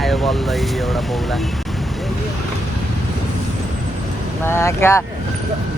आयो बल्ल एउटा बौला क्या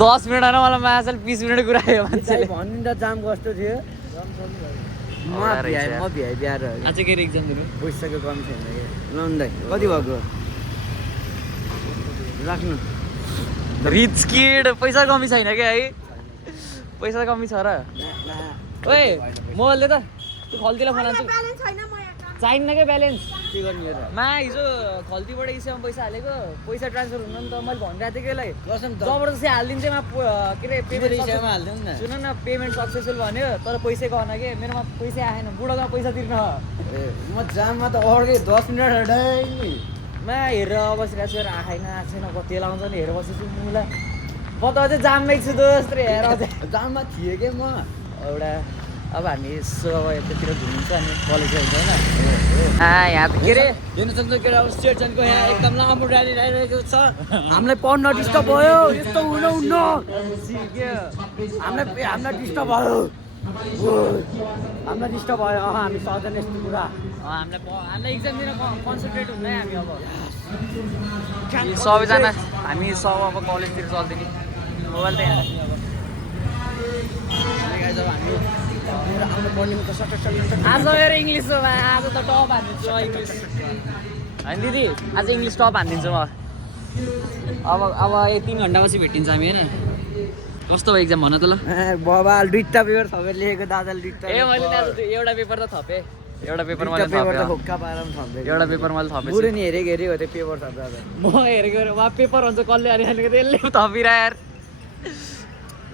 10 मिनट होइन मलाई माछाले 20 मिनट कुरायो मान्छेले भन्नु त जाम कस्तो थियो म भ्याइ बिहार आज के एक्जाम दिनु पैसाको कमी छैन कि लन्दै कति भएको राख्नु रिच किड पैसा कमी छैन क्या है पैसा कमी छ र ओए मोबाइल दे त तँ खल्तीलाई फोन हाल्छु चाहिन्न क्या ब्यालेन्स के गर्ने र मा हिजो खल्तीबाट इसेमा पैसा हालेको पैसा ट्रान्सफर हुनु नि त मैले भनिरहेको थिएँ कि यसलाई कसम त जबरजस्ती हालिदिन्छ के अरे पेमेन्ट इसेमा हाल्दैन न सुन न पेमेन्ट सक्सेसफुल भन्यो तर पैसै गएन कि मेरोमा पैसै आएन बुढोमा पैसा तिर्न ए म जाममा त अर्कै 10 मिनट हटाइ मा हेरेर बसिरहेको छु आएन आएको छैन कति लाउँछ नि हेरेर बसेछु मुला म त अझै जाममै छु दोस्त हेर अझै जाममा थिएँ कि म एउटा अब हामी यसो अब यतातिर घुमिन्छ अनि कलेज जान्छ होइन यहाँ त के अरे हेर्न सक्छ केटा अब स्टेसनको यहाँ एकदम लामो र्याली आइरहेको छ हामीलाई पढ्न डिस्टर्ब भयो यस्तो हुन्न हामीलाई डिस्टर्ब भयो हामीलाई डिस्टर्ब भयो हामी सक्दैन यस्तो कुरा हामीलाई इक्जाम दिन कन्सन्ट्रेट हुँदैन हामी अब सबैजना हामी सब अब कलेजतिर चल्दिने मोबाइल त यहाँ आज मेरो इङ्ग्लिस हो आज त टप हानिदिन्छु इङ्ग्लिस होइन दिदी आज इङ्ग्लिस टप हानिदिन्छु म अब 3 घन्टापछि भेटिन्छ हामी होइन कस्तो भयो एक्जाम भन त ल बाबा दुईटा पेपर थपेर लेखेको दादाले दुईटा मैले एउटा पेपर त थपेँ एउटा पेपर मैले थपेँ एउटा पेपर मैले थपेँ बुढो नि हेरेको हो त्यो पेपर थप्दा म हेरेको उहाँ पेपर हुन्छ कसले हानेको त्यसले थपिरह यार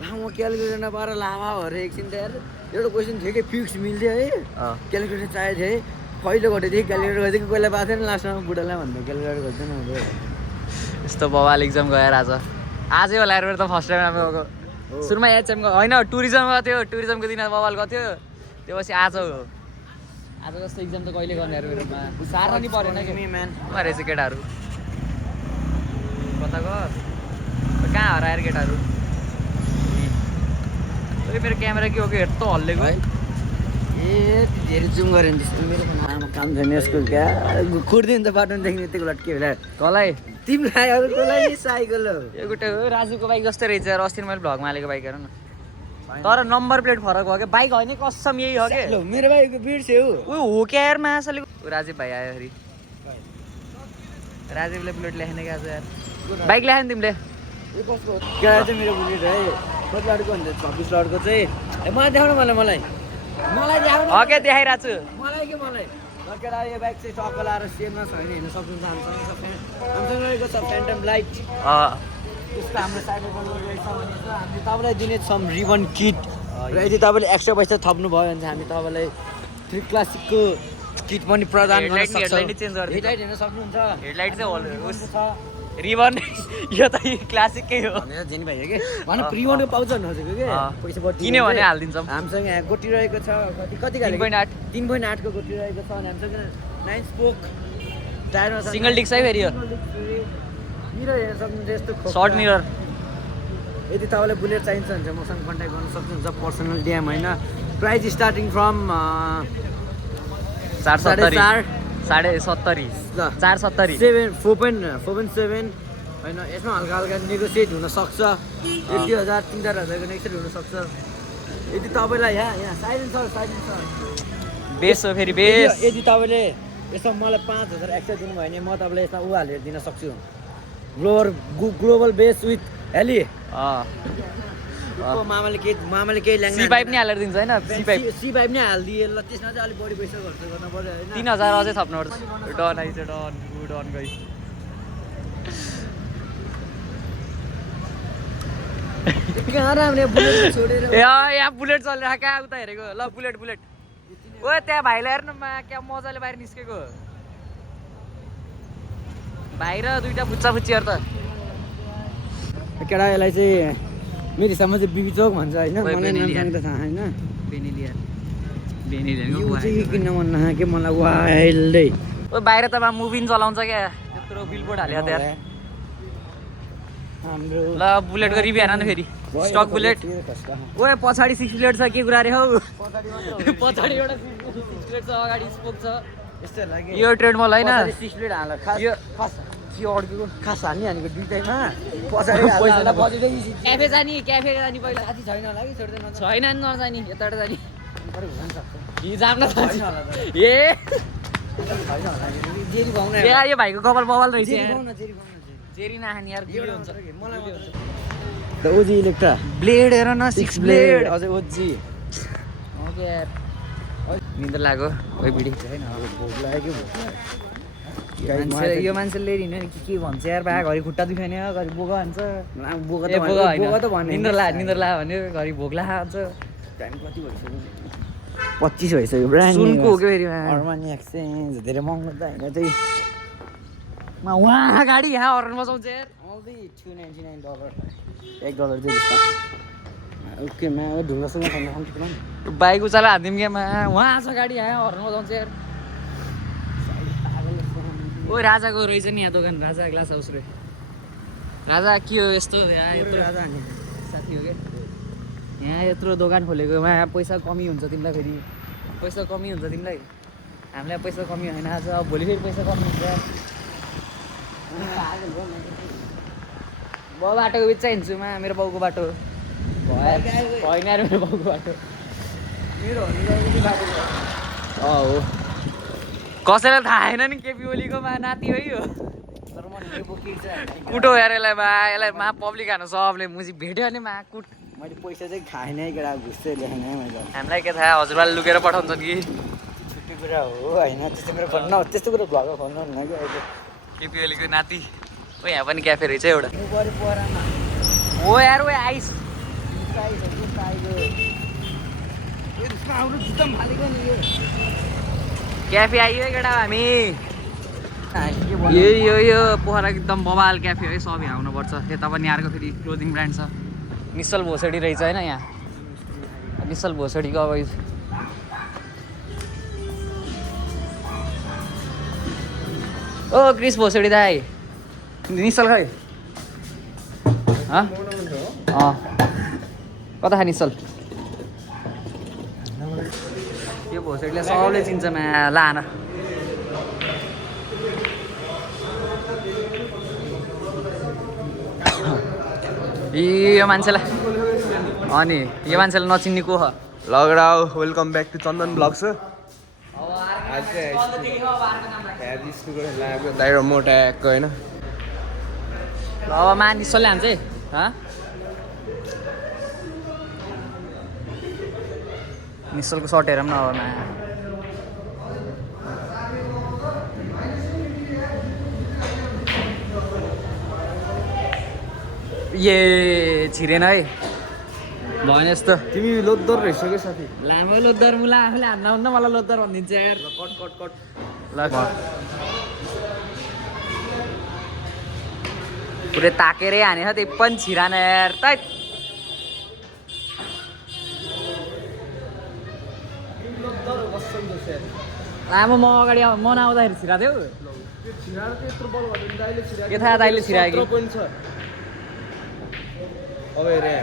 लामो क्यालकुलेटर नपाएर लामा भएर एकछिन त यार एउटा क्वेसन थियो कि फिक्स मिल्थ्यो है क्यालकुलेटर चाहिएको थियो है कहिले गरेको थिएँ क्यालकुलेटर गरिदिएको कोहीलाई पाएको थिएन लास्टमा बुढालाई भन्नु क्यालकुलेटर गर्दैन हुँदै यस्तो बवाल एक्जाम गएर आजै होला यार मेरो त फर्स्ट टाइम अब सुरुमा एचएमको होइन टुरिज्म गएको थियो टुरिज्मको दिन बवाल गएको थियो त्यो पछि आज हो आज जस्तो एक्जाम त कहिले गर्ने यार मेरोमा साह्रो नि परेन कि म्यान रहेछ केटाहरू कता गयो कहाँ हराएर केटाहरू मेरो क्यामेरा के हो कि यस्तो हल्लेको ए धेरै जुम गऱ्यो नि मेरो आमा काम छैन यसको क्या खुर्दिन त बाटो देख्ने यतिको लट्के होला कसलाई तिमीलाई अरूकोलाई साइकल हो यो गुटे हो राजुको बाइक जस्तै रहेछ यार अस्ति मैले भ्लगमा हालेको बाइक हेर न तर नम्बर प्लेट फरक भयो क्या बाइक होइन कसम यही हो क्या मेरो बाइकको बिर्स्यो ऊ हो क्या यार मासले राजीव भाइ आयो फेरि राजीवले बुलेट ल्याएन क्या आज यार बाइक ल्याएन तिमीले क्या चाहिँ मेरो बुलेट है कति लडको हुन्छ 26 लडको चाहिँ मलाई देखाउनु मलाई देखाउनु क्या देखाइरहेको छु मलाई केटा यो बाइक चाहिँ टक्क लाएर सेममा छैन हेर्न सक्नुहुन्छ हामीसँग रहेको छ फ्यान्टम लाइट त्यसको हाम्रो साइबर रहेछ भने हामीले तपाईँलाई दिने छौँ रिबन किट र यदि तपाईँले एक्स्ट्रा पैसा थप्नु भयो भने चाहिँ हामी तपाईँलाई 3 क्लासिकको किट पनि प्रदान गर्न सक्छौँ हेडलाइट हेर्न सक्नुहुन्छ हेडलाइट चाहिँ रिबन यो त क्लासिकै हो जेनी भाइ के भने रिबनको पाउँछ नजिकको के पैसा किन्यो भने हालिदिन्छौँ हामीसँग यहाँ गोटी रहेको छ कति 3.8 को गोटी रहेको छ अनि हामीसँग 9 स्पोक टायरमा सिंगल डिस्क है फेरि यो मिरर हेर्न सक्नुहुन्छ यस्तो सर्ट मिरर यदि तपाईँलाई बुलेट चाहिन्छ भने चाहिँ मसँग कन्ट्याक्ट गर्न सक्नुहुन्छ पर्सनल डिएम होइन प्राइस स्टार्टिङ फ्रम 4.70 4.70 4.7 होइन यसमा हल्का हल्का नेगोसिएट हुनसक्छ 1,000 3,000 नेगोसिएट हुनसक्छ यदि तपाईँलाई यहाँ साइलेन्सर बेस हो फेरि बेस यदि तपाईँले यसमा मलाई 5,000 एक्स्ट्रा दिनुभयो भने म तपाईँलाई यसमा ऊ हालेर दिन सक्छु ग्लोबल बेस विथ हेली मामाले केही ल्याङ सी पाइप नै हालेर दिन्छ होइन सी पाइप नै हालिदिए ल त्यसमा चाहिँ अलिक बढी पैसा खर्च गर्नु पर्यो होइन 3,000 अझै थप्नुपर्छ डन आइज डन गई कहाँ राम्रो बुलेट छोडेर यहाँ बुलेट चलिरहेको कहाँ उता हेरेको ल बुलेट ओ त्यहाँ भाइलाई हेर्नु मा क्या मजाले बाहिर निस्केको बाहिर दुईटा फुच्चा फुच्चीहरू त केटा यसलाई चाहिँ मेरो हिसाबमा चाहिँ बिबी चौक भन्छ होइन मलाई नामसँग त थाहा होइन यो चाहिँ किन्न मन लाग्यो कि मलाई वाइल्डै ओ बाहिर त मुभी चलाउँछ क्या त्यत्रो बिलबोर्ड हाल्यो त यार हाम्रो ल बुलेटको रिभ्यू हेर न फेरि स्टक बुलेट ओ पछाडि 6 बुलेट छ के कुरा रे हौ पछाडि एउटा 6 बुलेट छ अगाडि स्पोक छ यस्तो लाग्यो यो ट्रेडमल होइन सिक्स प्लेट हाल खास यो खास के अड्केको खास हानेको दुइटैमा पछाडि पैसा बजेटै क्याफे जाने पहिला साथी छैन होला कि छोड्दैन छैन नि नजाने यताबाट जाने हुन सक्छ हि जान्न छैन होला त ए छैन होला जेरी गाउन यो भाइको कपाल बवाल रहेछ जेरी यार गाउन जेरी गाउन जेरी नखाने यार गुलियो हुन्छ मलाई द ओजी इलेक्ट्रा ब्लेड हेर न 6 ब्लेड अझै ओजी ओके यार निन्द्रा लाग्यो ओइ बिडी छैन भोक लाग्यो यो मान्छेले हिँड्यो नि के भन्छ यार बा घरि खुट्टा दुखाउने हो घरि बोका भन्छ बोका ए बोका होइन बोका त भन्ने निन्द्रा ला भन्यो घरि भोक ला भन्छ टाइम कति भइसक्यो 25 भइसक्यो ब्रान्ड सुनको हो के फेरि अर्मानी एक्सचेन्ज धेरै महँगो त होइन त्यही वहाँ गाडी यहाँ हर्न बजाउँछ यार आउँदै $299 $1 चाहिँ डिस्काउन्ट ओके मा ढुङ्गासँग खान खान्छ बाइक उचाला हानिदिउँ क्या वहाँ छ गाडी यहाँ हर्न बजाउँछ यार ओ राजाको रहेछ नि यहाँ दोकान राजा ग्लास हाउस रे राजा के हो यस्तो यहाँ यत्रो राजा नि साथी हो क्या यहाँ यत्रो दोकान खोलेकोमा पैसा कमी हुन्छ तिमीलाई फेरि पैसा कमी हुन्छ तिमीलाई हामीलाई पैसा कमी होइन आज अब भोलि फेरि पैसा कमी हुन्छ बाउ बाटोको बिच हिँड्छु मेरो बाउको बाटो होइन यार मेरो बाउको बाटो मेरो बाटो हो कसैलाई थाहा छैन नि केपी ओलीकोमा नाति हो यो तर म बोकी चाहिँ कुटो यार यसलाई पब्लिक हानु सबले मुजी भेट्यो भने कुट मैले पैसा चाहिँ खाएन केटा घुस चाहिँ ल्याएन मैले हामीलाई के थाहा हजुरबाले लुकेर पठाउँछन् कि छुट्टी कुरा हो होइन त्यस्तो कुरा भन्नु त्यस्तो कुरा भएको भन्नु हुन्न कि अहिले केपी ओलीको नाति ओ यहाँ पनि क्याफे रहेछ एउटा परामा हो यार ओ आइस आउनु जुत्ता पनि फालेको नि यो क्याफे आइयो केटा हामी यो पोखरा एकदम बबाल क्याफे है सब यहाँ आउनुपर्छ यता पनि अर्को फेरि क्लोदिङ ब्रान्ड छ निश्चल भोसडी रहेछ होइन यहाँ निश्चल भोसडीको अब ओ क्रिस भोसडी दाइ निश्चल खै कता खा निश्चल यो भोसडीले सबले चिन्छ लान यो मान्छेलाई अनि यो मान्छेलाई नचिन्ने को हो लगडा welcome back to Chandan blogs दाइरो मोटा आएको होइन ल अब मा निश्चलले हान्छ है निश्चलको सर्ट हेरौँ न अब मा ए छिरेन है भएन यस्तो तिमी लोद्धर रहेछ क्या साथी लामो लोद्धर मुला आफूले हान्न हुन्न मलाई लोद्धर भनिदिन्छ यार कट ल पुरै ताकेरै हानेछ त्यो पनि छिरान यार त लामो म अगाडि म नआउँदाखेरि छिराथ्यौ के थाहा दाइले छिरायो कि अब हेरे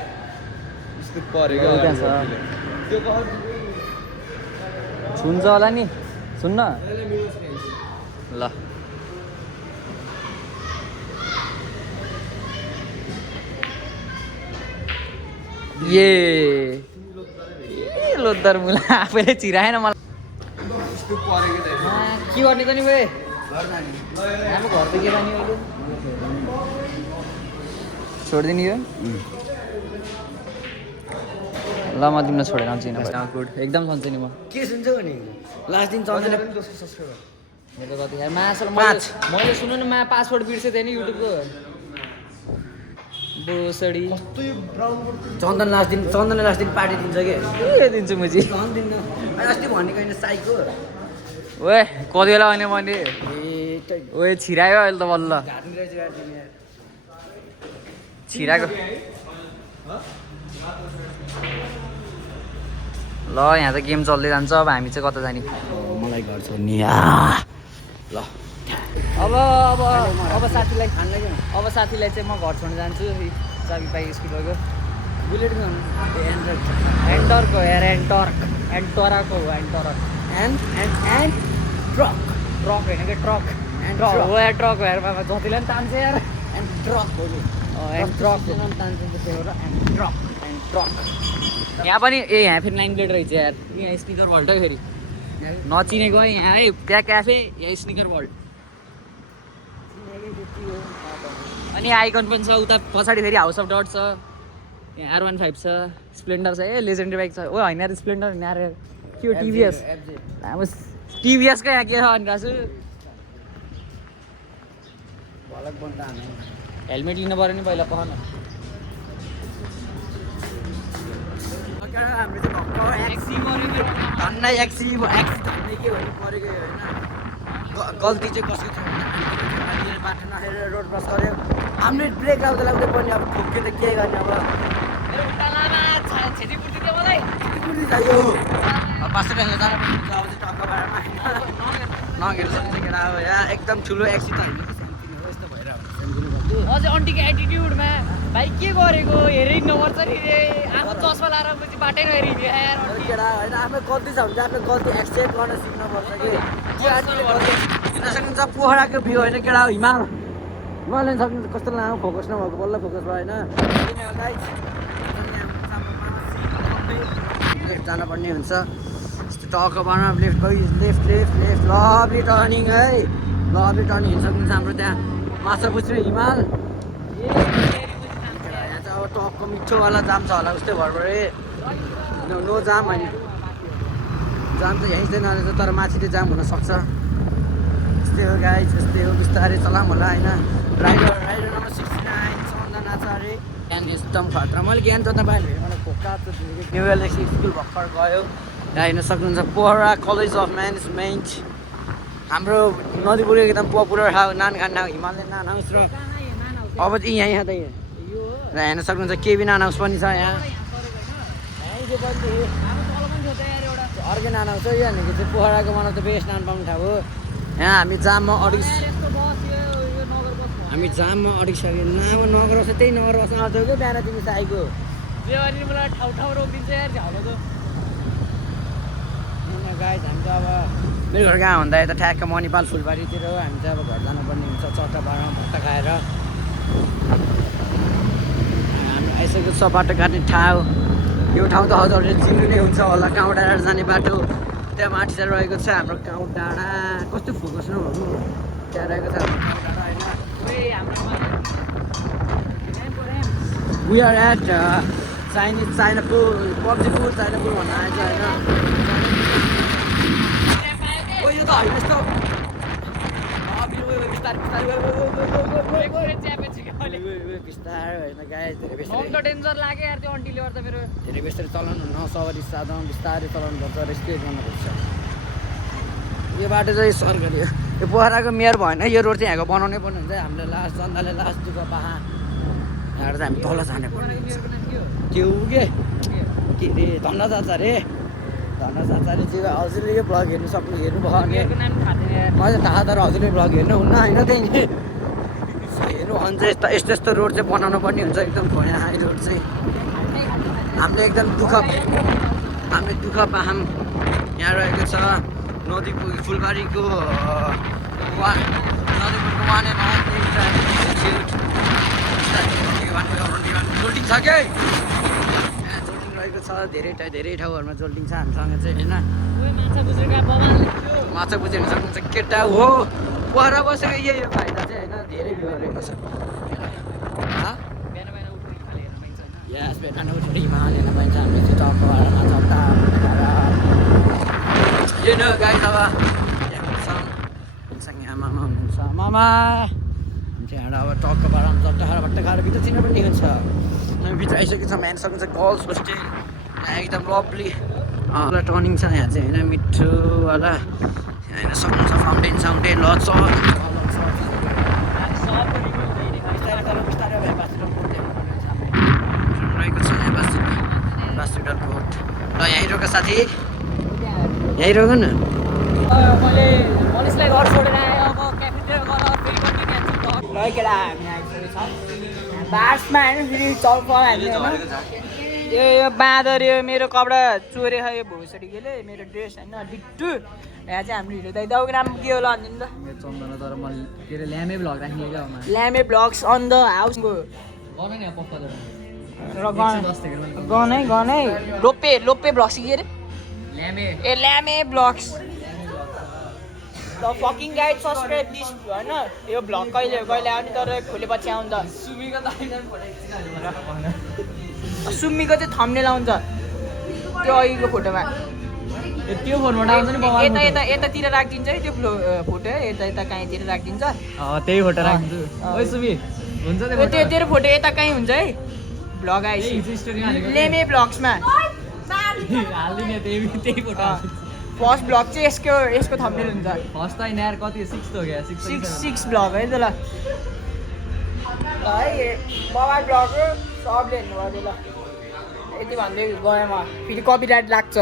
यस्तो परेको छुन्छ होला नि सुन्न ल ए लोद्धर मुला आफैले छिराएन मलाई के गर्ने त नि भाइ हाम्रो घर त के जाने अहिले छोडिदिने यो ल म तिमीलाई छोडेर आउँछु गुड एकदम सन्छु नि म के सुन्छ भने लास्ट दिन चल्दैन मेरो कति मैले सुन्नु न मा पासवर्ड बिर्सेको थिएँ नि युट्युबको बोसडी चन्दनले लास्ट दिन पार्टी दिन्छ कि के दिन्छु म चाहिँ दिन्न अस्ति भनेको होइन साइको ओए कति बेला भने मैले ओए छिरायो अहिले त बल्ल घाट्ने रहेछ यार तिमी यार छिराको ल यहाँ त गेम चल्दै जान्छ अब हामी चाहिँ कता जाने मलाई घर छोड्ने ल अब साथीलाई चाहिँ म घर छोड्न जान्छु चाबी पाइ स्कुलको बुलेटको एन्टरको यार एन्टोराको हो एन्टोरक ट्रक ट्रक होइन कि ट्रक एन्ड ट्रक ट्रक हो यार ट्रक हो यार बाबा जतिले पनि तान्छ यार एन्ड ट्रक हो नि एन्ड ट्रक तान्छ त्यो हो र एन्ड ट्रक यहाँ पनि ए यहाँ फेरि 9 प्लेट रहेछ यार यहाँ स्निकर भल्ट फेरि नचिनेको है यहाँ है त्यहाँ क्याफे यहाँ स्निकर भल्ट अनि आइकन पनि छ उता पछाडि फेरि हाउस अफ डट छ यहाँ R15 छ स्प्लेन्डर छ ए लेजेन्डरी बाइक छ ओ होइन यार स्प्लेन्डर होइन यार के हो टिभिएस अब टिभिएसको यहाँ के छ भनिरहेको छु भलक बन्द हामी हेलमेट लिनु पऱ्यो नि पहिला पहन हाम्रो चाहिँ धन्नै एक्सी धन्नै के भन्नु परेको होइन गल्ती चाहिँ कसको थियो भने हामीले बाटो नखेर रोड क्रस गऱ्यो हामीले ब्रेक लाउँदा लाउँदै पनि अब ठोक्यो त के गर्ने अब कुर्ती चाहियो अब बास्टो जानु पनि अब चाहिँ टक्क बाटोमा नगेर सक्छ केटा अब यहाँ एकदम ठुलो एक्सी त होइन सानोतिनो हो यस्तो भएर अझै अन्टीको एटिट्युडमा भाइ के गरेको हेरि नपर्छ नि रे आफू चस्मा लाएर पछि बाटै नहेरिदियो यार केटा होइन आफ्नो गल्ती छ भने चाहिँ आफ्नो गल्ती एक्सेप्ट गर्न सिक्नुपर्छ कि हिँड्न सकिन्छ पोखराको भ्यू होइन केटा हिमाल हिमालयन सक्नु कस्तो लामो फोकस नभएको बल्ल फोकस भयो होइन लेफ्ट जानुपर्ने हुन्छ यस्तो टक्क बारमा लेफ्ट गइ left left left lovely turning है लभली टर्निङ हिँड्न सक्नुहुन्छ हाम्रो त्यहाँ माछा पुछ्रे हिमाल यहाँ चाहिँ अब टक्क मिठोवाला जाम छ होला उस्तै भरभरै नो जाम होइन जाम त यहीँ चाहिँ नरहेछ तर माथि चाहिँ जाम हुनसक्छ यस्तै हो गाइज यस्तै हो बिस्तारै चलाऊँ होला होइन राइडर नम्बर 69 सन्दन आचार्य ज्ञान एकदम खतरा मैले ज्ञान जोत्न पाएँ भने मलाई खोक्का न्यु इयरदेखि स्कुल भर्खर गयो यहाँ हेर्न सक्नुहुन्छ पोखरा कलेज अफ म्यानेजमेन्ट हाम्रो नदीपुर एकदम पपुलर ठाउँ नानखान ठाउँ हिमालयन नान हाउस र अब चाहिँ यहाँ त र हेर्न सक्नुहुन्छ केबी नान हाउस पनि छ यहाँ अर्कै नान हाउस हो यो भनेको चाहिँ पोखराको मलाई त बेस्ट नान पाउने ठाउँ हो यहाँ हामी जाममा जाममा अडिसक्यो अब नगर बस्छ त्यही नगर बस्न आउँछौ क्या बिहान तिमी साइको ठाउँ रोकिदिन्छ यार झ्याउलो गाइज हामी चाहिँ अब मेरो घर कहाँ हुँदा यता ठ्याक्क मणिपाल फुलबारीतिर हो हामी चाहिँ अब घर जानुपर्ने हुन्छ चट्टा बाह्रमा भट्टा खाएर हाम्रो आइसकेको छ बाटो काट्ने ठाउँ यो ठाउँ त हजुरहरूले चिन्नु नै हुन्छ होला गाउँ डाँडा जाने बाटो त्यहाँ माथि चाहिँ रहेको छ हाम्रो गाउँ डाँडा कस्तो फोकस नभएको त्यहाँ रहेको छ हाम्रो गाउँ डाँडा होइन वी आर एट चाइनापुर पब्जीपुर चाइनापुर भन्न आएछ होइन यो त होइन यस्तो बिस्तारै होइन गाई धेरै डेन्जर लाग्यो यार त्यो अन्टीले गर्दा मेरो धेरै बिस्तारै चलाउनु हुन्न सवारी साधन बिस्तारै चलाउनुपर्छ रेस्पेक्ट गर्नुपर्छ यो बाटो चाहिँ सरकारी हो यो पोखराको मेयर भएन यो रोड चाहिँ यहाँको बनाउनै पर्ने हुन्छ हामीले लास्ट जनताले लास्ट दुःख पाहा यहाँबाट चाहिँ हामी तल जाने पर्ने हुन्छ त्यो के अरे धन्ना चाचा रे धन्ना चाचाले चाहिँ हजुरले यो भ्लग हेर्नु हेर्नुभयो भने मलाई थाहा तर हजुरले भ्लग हेर्नुहुन्न होइन त्यहाँदेखि हेर्नु भने चाहिँ यस्तो यस्तो रोड चाहिँ बनाउनु पर्ने हुन्छ एकदम भया हाई रोड चाहिँ हामीले एकदम हामीले दुःख पाहाम यहाँ रहेको छ नदीको फुलबारीको नदीपुरको वान एन्ड जोल्टिङ छ क्या जोल्टिङ रहेको छ धेरै ठाउँहरूमा जोल्टिङ छ हामीसँग चाहिँ होइन माछा बुझेर सक्नुहुन्छ केटा हो पर बसेको यही हो फाइदा चाहिँ होइन धेरै भ्यू रहेको छ यस बिहान उठेर हिमाल हेर्न पाइन्छ हामीले चाहिँ टक्कमा चट्टा यो न गाई अब सँगै आमा हुनुहुन्छ मामा त्यहाँबाट अब टक्कबाट चट्टा खाएर भट्टा खाएर भित्र चिन्न पनि हुन्छ हामी भित्र आइसकेको छ हेर्न सक्नुहुन्छ गर्ल्स होस्टेल यहाँ एकदम लभली टर्निङ छ यहाँ चाहिँ होइन मिठोवाला हेर्न सक्नुहुन्छ फाउन्टेन साउन्टेन लज रहेको छ यहाँ बास्केटबल कोर्ट ल यहीँ रोक साथी यहीँ रोक न मैले मनिषलाई घर छोडेर आएँ अब क्याफेटेरिया गएर फेरि कन्टिन्यू केटा हामी आइसकेको छ बासमा होइन फेरि चौक हामी यो बाँदर यो मेरो कपडा चोरे खायो भोसडी गेले मेरो ड्रेस होइन डिट्टु यहाँ चाहिँ हाम्रो हिरो दाइ दाउको नाम के होला भनिदिनु त मेरो चन्दन तर म के अरे ल्यामै भ्लग राख्ने क्या अब ल्यामे ब्लग्स अन द हाउसको गर्नु नि पक्का र गन है लोप्पे ब्लग्स के अरे ल्यामे ए ल्यामे ब्लग्स the fucking guide subscribe this होइन यो भ्लग कहिले कहिले आउने तर खोलेपछि आउँछ सुमीको त सुम्मीको चाहिँ थम्नेल आउँछ त्यो अघिको फोटोमा त्यो फोनबाट आउँछ नि बाबा यता यता यतातिर राखिदिन्छ है त्यो फोटो यता यता कहीँतिर राखिदिन्छ त्यही फोटो राखिदिन्छु ओइ सुमी हुन्छ त्यो तेरो फोटो यता कहीँ हुन्छ है भ्लग आएपछि स्टोरी हालेको लेमे ब्लग्समा हाल्दिने त्यही फोटो फर्स्ट ब्लग चाहिँ यसको थम्नेल हुन्छ फर्स्ट त यार कति 6 हो क्या 6 ब्लग है त ल है बाबा ब्लग सबले हेर्नु पर्यो ल यति भन्दै गएँ म फेरि कपिराइट लाग्छ